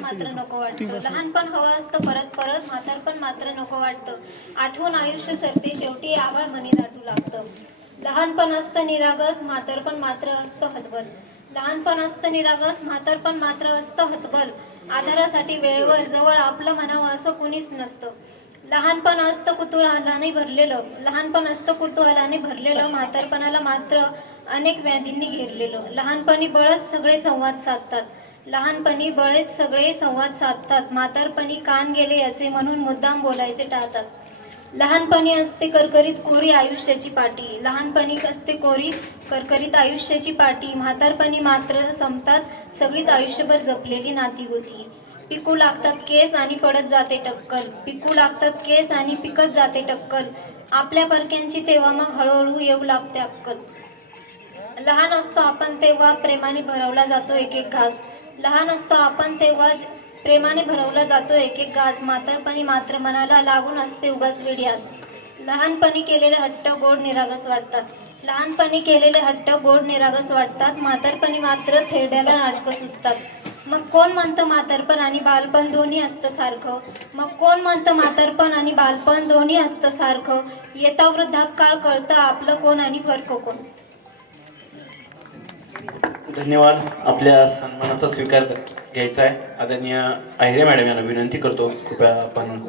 मात्र नको वाटतं. लहानपण हवं असतं परत परत म्हातारपण मात्र नको वाटतं. आठवून आयुष्य सरते शेवटी आवाळ मनी दाटू लागतं. लहानपण असतं निरागस म्हातारपण मात्र असतं हतबल. लहानपण असतं निरागस म्हातारपण मात्र असतं हतबल. आधारासाठी वेळेवर जवळ आपलं म्हणावं असं कुणीच नसतं. लहानपण असतं कुतूहलाने भरलेलं. लहानपण असतं कुतूहलाने भरलेलं. म्हातारपणाला मात्र अनेक व्याधींनी घेरलेलं. लहानपणी बळच सगळे संवाद साधतात. लहानपणी बळेच सगळे संवाद साधतात म्हातारपणी कान गेले याचे म्हणून मुद्दाम बोलायचे टाळतात. लहानपणी असते करकरीत कोरी आयुष्याची पाटी लहानपणी असते कोरी करकरीत आयुष्याची पाटी म्हातारपणी मात्र संपतात सगळीच आयुष्यभर जपलेली नाती होती पिकू लागतात केस आणि पडत जाते टक्कर पिकू लागतात केस आणि पिकत जाते टक्कर आपल्या परक्यांची तेव्हा मग हळूहळू येऊ लागते अक्कल. लहान असतो आपण तेव्हा प्रेमाने भरवला जातो एक एक घास लहान असतो आपण तेव्हाच प्रेमाने भरवला जातो एक एक घास. म्हातारपणी मात्र मनाला लागून असते उगाच विड्यास लहानपणी केलेले हट्ट गोड निरागस वाटतात. लहानपणी केलेले हट्ट गोड निरागस वाटतात. म्हातारपणी मात्र थेड्याला नाटकं सुचतात मग कोण म्हणतं म्हातारपण आणि बालपण दोन्ही असतं सारखं? मग कोण म्हणतं म्हातारपण आणि बालपण दोन्ही असतं सारखं? येता वृद्धाकाळ कळतं आपलं कोण आणि फरक कोण? धन्यवाद. आपल्या सन्मानाचा स्वीकार घ्यायचा आहे. आदरणीय आहिरे मॅडम यांना विनंती करतो. कृपया आपण